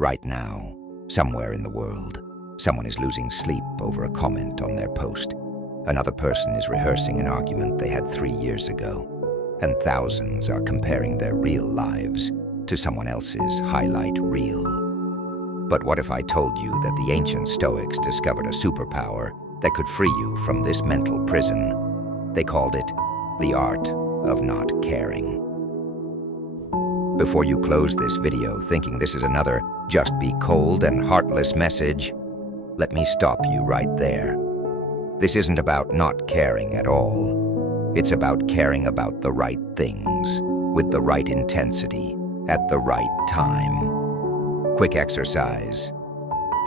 Right now, somewhere in the world, someone is losing sleep over a comment on their post. Another person is rehearsing an argument they had 3 years ago. And thousands are comparing their real lives to someone else's highlight reel. But what if I told you that the ancient Stoics discovered a superpower that could free you from this mental prison? They called it the art of not caring. Before you close this video thinking this is another just be cold and heartless message, let me stop you right there. This isn't about not caring at all. It's about caring about the right things, with the right intensity, at the right time. Quick exercise.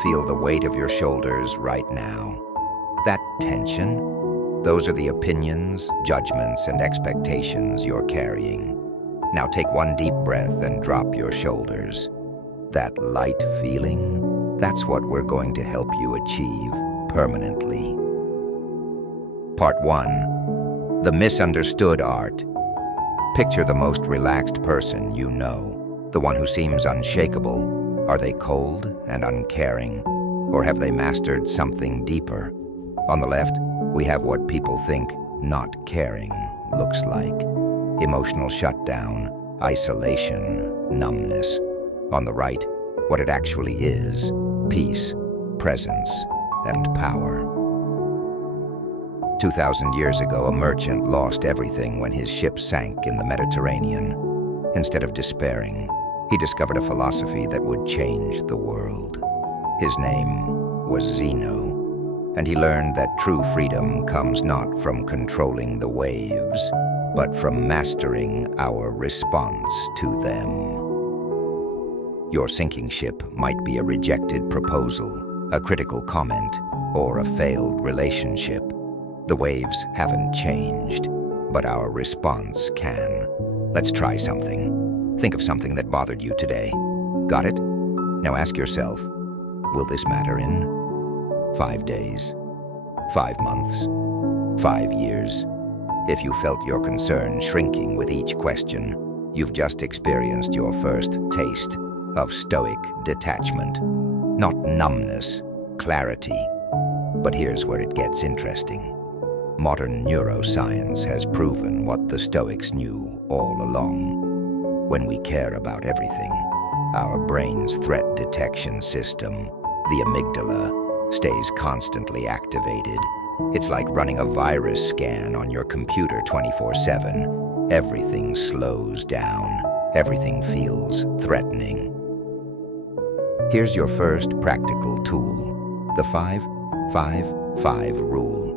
Feel the weight of your shoulders right now. That tension, those are the opinions, judgments, and expectations you're carrying. Now take one deep breath and drop your shoulders. That light feeling, that's what we're going to help you achieve permanently. Part 1. The misunderstood art. Picture the most relaxed person you know, the one who seems unshakable. Are they cold and uncaring, or have they mastered something deeper? On the left, we have what people think not caring looks like. Emotional shutdown, isolation, numbness. On the right, what it actually is: peace, presence, and power. 2,000 years ago, a merchant lost everything when his ship sank in the Mediterranean. Instead of despairing, he discovered a philosophy that would change the world. His name was Zeno, and he learned that true freedom comes not from controlling the waves, but from mastering our response to them. Your sinking ship might be a rejected proposal, a critical comment, or a failed relationship. The waves haven't changed, but our response can. Let's try something. Think of something that bothered you today. Got it? Now ask yourself, will this matter in 5 days, 5 months, 5 years? If you felt your concern shrinking with each question, you've just experienced your first taste of Stoic detachment. Not numbness, clarity. But here's where it gets interesting. Modern neuroscience has proven what the Stoics knew all along. When we care about everything, our brain's threat detection system, the amygdala, stays constantly activated. It's like running a virus scan on your computer 24/7. Everything slows down. Everything feels threatening. Here's your first practical tool, the 5-5-5 rule.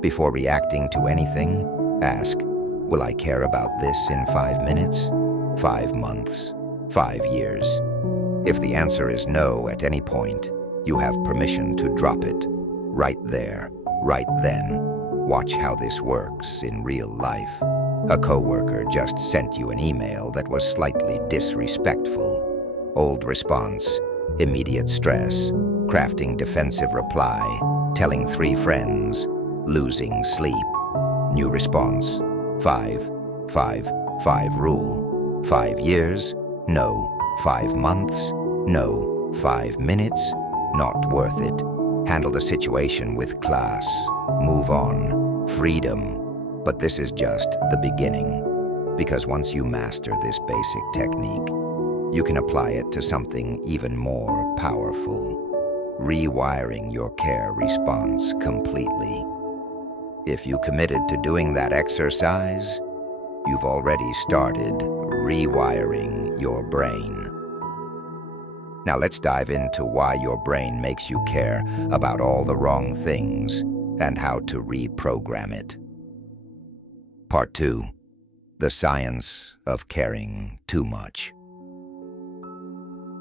Before reacting to anything, ask, will I care about this in 5 minutes, 5 months, 5 years? If the answer is no at any point, you have permission to drop it. Right there, right then. Watch how this works in real life. A coworker just sent you an email that was slightly disrespectful. Old response, immediate stress, crafting defensive reply, telling 3 friends, losing sleep. New response, 5-5-5 rule. 5 years? No. 5 months? No. 5 minutes? Not worth it. Handle the situation with class. Move on. Freedom. But this is just the beginning. Because once you master this basic technique, you can apply it to something even more powerful. Rewiring your care response completely. If you committed to doing that exercise, you've already started rewiring your brain. Now let's dive into why your brain makes you care about all the wrong things and how to reprogram it. Part 2. The science of caring too much.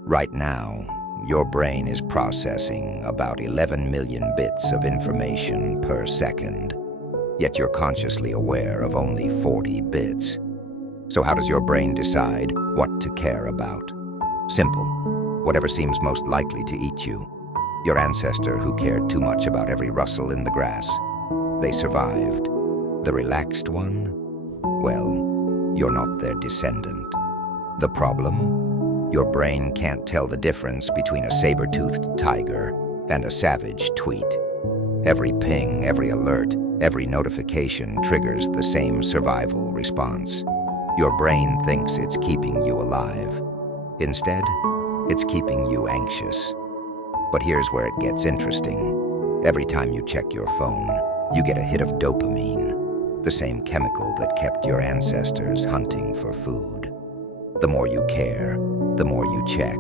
Right now, your brain is processing about 11 million bits of information per second. Yet you're consciously aware of only 40 bits. So how does your brain decide what to care about? Simple. Whatever seems most likely to eat you. Your ancestor who cared too much about every rustle in the grass. They survived. The relaxed one? Well, you're not their descendant. The problem? Your brain can't tell the difference between a saber-toothed tiger and a savage tweet. Every ping, every alert, every notification triggers the same survival response. Your brain thinks it's keeping you alive. Instead, it's keeping you anxious. But here's where it gets interesting. Every time you check your phone, you get a hit of dopamine, the same chemical that kept your ancestors hunting for food. The more you care, the more you check.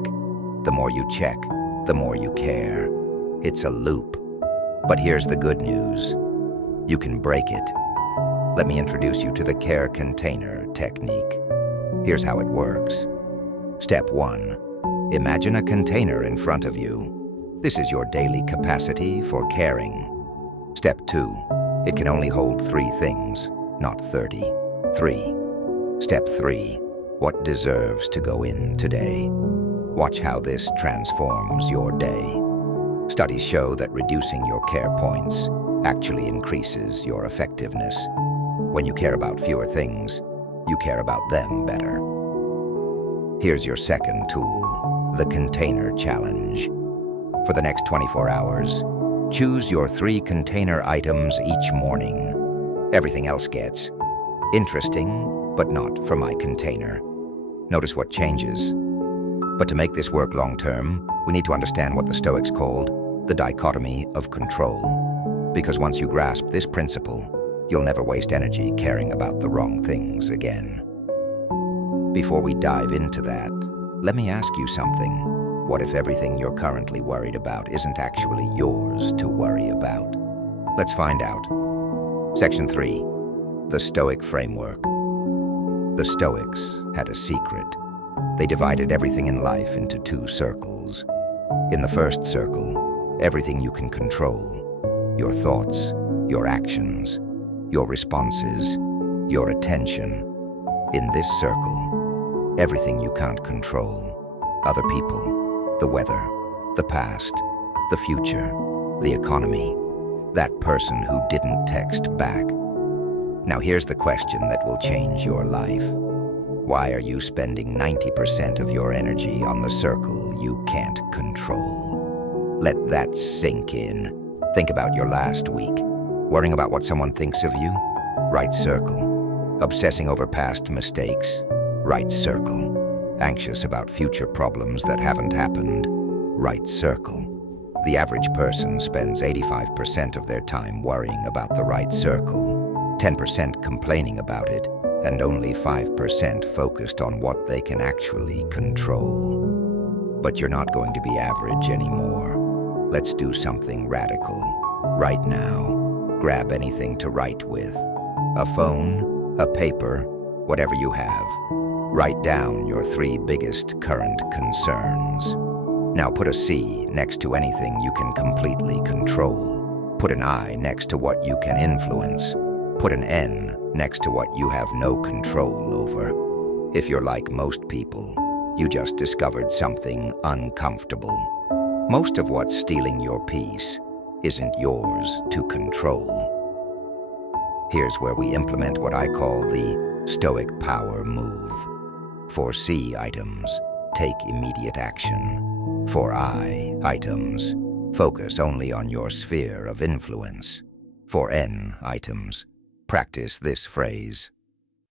The more you check, the more you care. It's a loop. But here's the good news. You can break it. Let me introduce you to the care container technique. Here's how it works. Step 1. Imagine a container in front of you. This is your daily capacity for caring. Step 2. It can only hold 3 things, not 30. 3. Step 3. What deserves to go in today? Watch how this transforms your day. Studies show that reducing your care points actually increases your effectiveness. When you care about fewer things, you care about them better. Here's your second tool, the container challenge. For the next 24 hours, choose your 3 container items each morning. Everything else gets interesting, but not for my container. Notice what changes. But to make this work long-term, we need to understand what the Stoics called the dichotomy of control. Because once you grasp this principle, you'll never waste energy caring about the wrong things again. Before we dive into that, let me ask you something. What if everything you're currently worried about isn't actually yours to worry about? Let's find out. Section 3. The Stoic Framework. The Stoics had a secret. They divided everything in life into 2 circles. In the first circle, everything you can control, your thoughts, your actions, your responses, your attention. In this circle, everything you can't control, other people, the weather, the past, the future, the economy, that person who didn't text back. Now here's the question that will change your life. Why are you spending 90% of your energy on the circle you can't control? Let that sink in. Think about your last week. Worrying about what someone thinks of you? Right circle. Obsessing over past mistakes? Right circle. Anxious about future problems that haven't happened? Right circle. The average person spends 85% of their time worrying about the right circle, 10% complaining about it, and only 5% focused on what they can actually control. But you're not going to be average anymore. Let's do something radical. Right now, grab anything to write with. A phone, a paper, whatever you have. Write down your 3 biggest current concerns. Now put a C next to anything you can completely control. Put an I next to what you can influence. Put an N next to what you have no control over. If you're like most people, you just discovered something uncomfortable. Most of what's stealing your peace isn't yours to control. Here's where we implement what I call the Stoic power move. For C items, take immediate action. For I items, focus only on your sphere of influence. For N items, practice this phrase.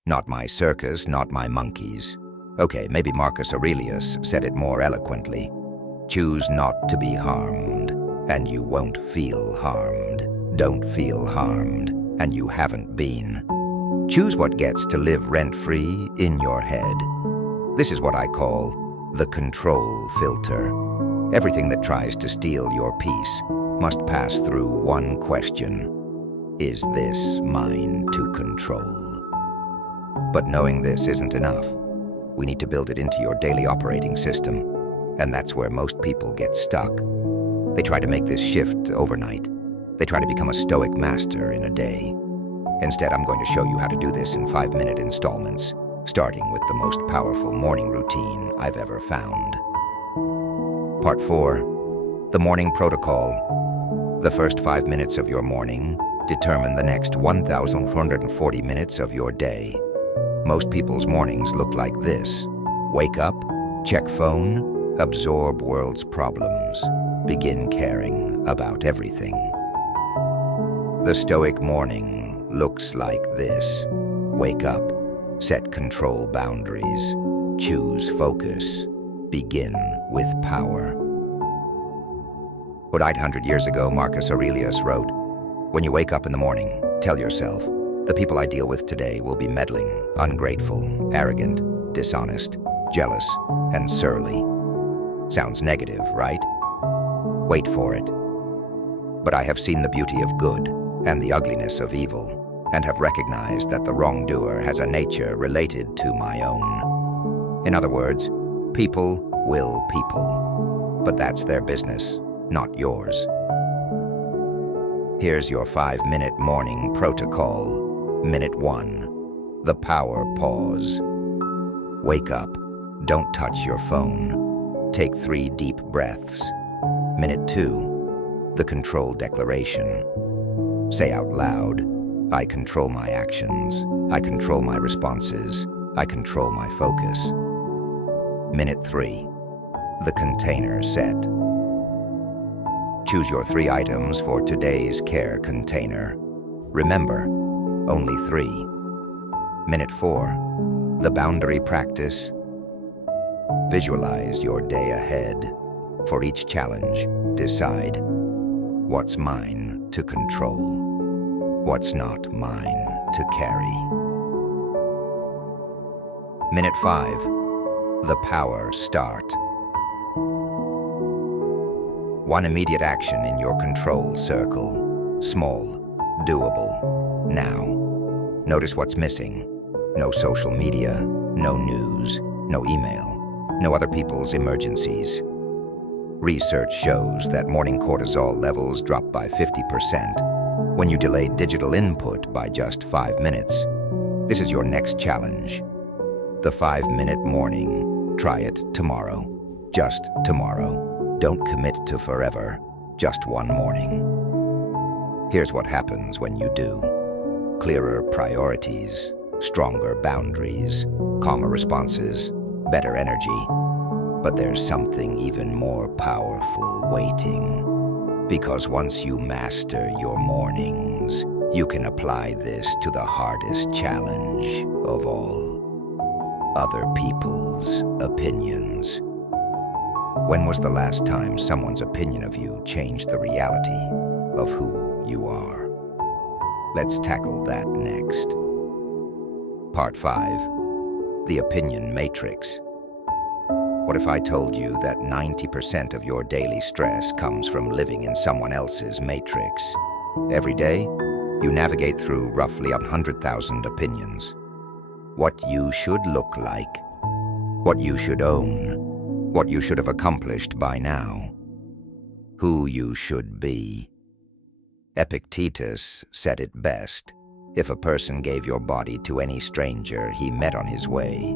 Not my circus, not my monkeys. Okay, maybe Marcus Aurelius said it more eloquently. Choose not to be harmed, and you won't feel harmed. Don't feel harmed, and you haven't been. Choose what gets to live rent-free in your head. This is what I call the control filter. Everything that tries to steal your peace must pass through one question. Is this mine to control? But knowing this isn't enough. We need to build it into your daily operating system, and that's where most people get stuck. They try to make this shift overnight. They try to become a Stoic master in a day. Instead, I'm going to show you how to do this in 5-minute installments, starting with the most powerful morning routine I've ever found. Part 4, the morning protocol. The first 5 minutes of your morning determine the next 1,440 minutes of your day. Most people's mornings look like this. Wake up, Check phone, absorb world's problems, begin caring about everything. The Stoic morning looks like this. Wake up, set control boundaries, choose focus, begin with power. What 800 years ago Marcus Aurelius wrote, "When you wake up in the morning, tell yourself, the people I deal with today will be meddling, ungrateful, arrogant, dishonest, jealous, and surly." Sounds negative, right? Wait for it. But I have seen the beauty of good and the ugliness of evil, and have recognized that the wrongdoer has a nature related to my own. In other words, people will people, but that's their business, not yours. Here's your 5-minute morning protocol. Minute 1, the power pause. Wake up, don't touch your phone. Take 3 deep breaths. Minute 2, the control declaration. Say out loud, I control my actions, I control my responses, I control my focus. Minute 3, the container set. Choose your 3 items for today's care container. Remember, only 3. Minute 4, the boundary practice. Visualize your day ahead. For each challenge, decide, what's mine to control? What's not mine to carry? Minute 5, the power start. 1 immediate action in your control circle. Small, doable, now. Notice what's missing. No social media, no news, no email, no other people's emergencies. Research shows that morning cortisol levels drop by 50% when you delay digital input by just 5 minutes. This is your next challenge. The 5-minute morning. Try it tomorrow. Just tomorrow. Don't commit to forever. Just 1 morning. Here's what happens when you do. Clearer priorities, stronger boundaries, calmer responses, better energy. But there's something even more powerful waiting. Because once you master your mornings, you can apply this to the hardest challenge of all. Other people's opinions. When was the last time someone's opinion of you changed the reality of who you are? Let's tackle that next. Part 5, the opinion matrix. What if I told you that 90% of your daily stress comes from living in someone else's matrix? Every day, you navigate through roughly 100,000 opinions. What you should look like, what you should own, what you should have accomplished by now, who you should be. Epictetus said it best. If a person gave your body to any stranger he met on his way,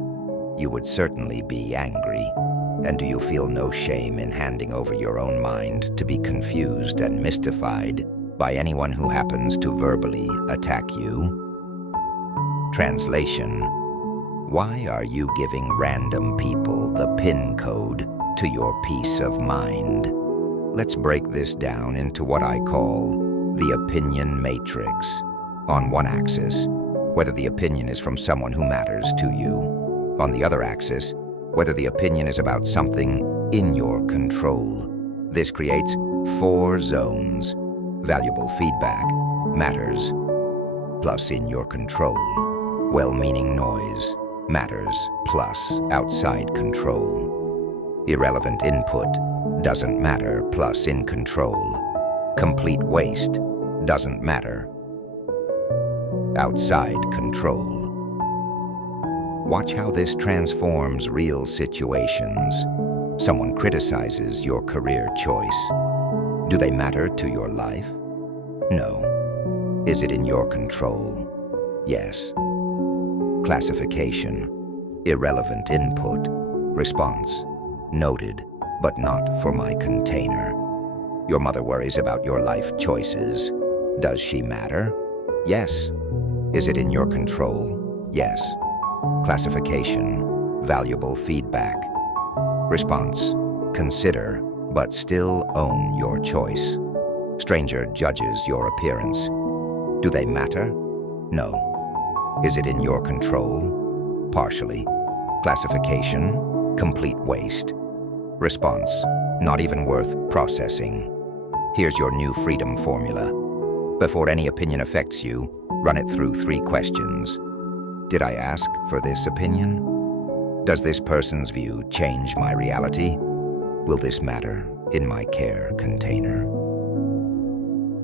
you would certainly be angry. And do you feel no shame in handing over your own mind to be confused and mystified by anyone who happens to verbally attack you? Translation: why are you giving random people the PIN code to your peace of mind? Let's break this down into what I call the opinion matrix. On one axis, whether the opinion is from someone who matters to you. On the other axis, whether the opinion is about something in your control. This creates 4 zones. Valuable feedback, matters, plus in your control. Well-meaning noise, matters, plus outside control. Irrelevant input, doesn't matter, plus in control. Complete waste, doesn't matter, outside control. Watch how this transforms real situations. Someone criticizes your career choice. Do they matter to your life? No. Is it in your control? Yes. Classification. Irrelevant input. Response. Noted, but not for my container. Your mother worries about your life choices. Does she matter? Yes. Is it in your control? Yes. Classification. Valuable feedback. Response: consider, but still own your choice. Stranger judges your appearance. Do they matter? No. Is it in your control? Partially. Classification: complete waste. Response: not even worth processing. Here's your new freedom formula. Before any opinion affects you, run it through 3 questions. Did I ask for this opinion? Does this person's view change my reality? Will this matter in my care container?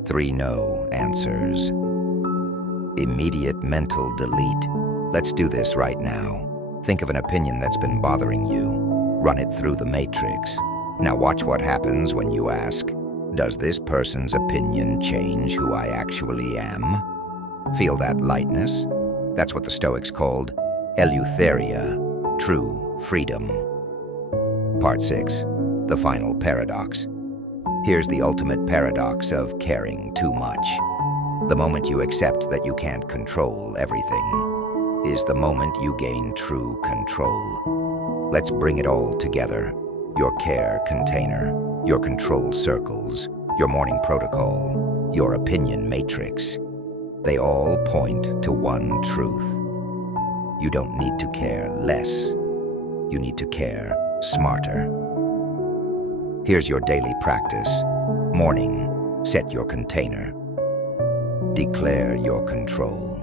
3 no answers. Immediate mental delete. Let's do this right now. Think of an opinion that's been bothering you. Run it through the matrix. Now watch what happens when you ask, does this person's opinion change who I actually am? Feel that lightness? That's what the Stoics called eleutheria, true freedom. Part 6, the final paradox. Here's the ultimate paradox of caring too much. The moment you accept that you can't control everything is the moment you gain true control. Let's bring it all together. Your care container, your control circles, your morning protocol, your opinion matrix. They all point to one truth. You don't need to care less. You need to care smarter. Here's your daily practice. Morning, set your container. Declare your control.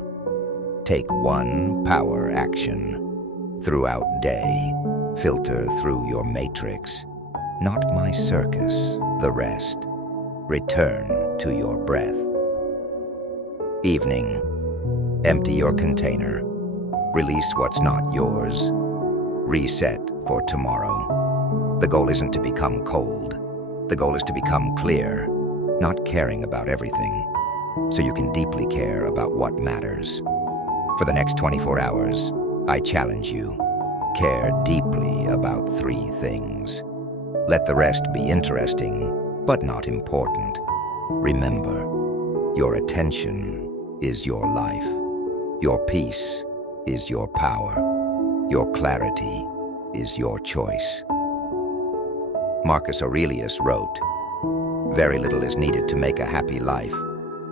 Take one power action. Throughout day, filter through your matrix. Not my circus, the rest. Return to your breath. Evening, empty your container. Release what's not yours. Reset for tomorrow. The goal isn't to become cold. The goal is to become clear, not caring about everything, so you can deeply care about what matters. For the next 24 hours, I challenge you. Care deeply about 3 things. Let the rest be interesting, but not important. Remember, your attention is your life. Your peace is your power. Your clarity is your choice. Marcus Aurelius wrote, "Very little is needed to make a happy life.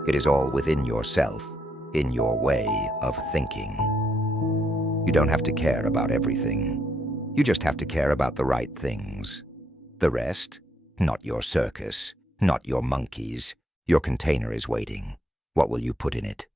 It is all within yourself, in your way of thinking." You don't have to care about everything. You just have to care about the right things. The rest, not your circus, not your monkeys. Your container is waiting. What will you put in it?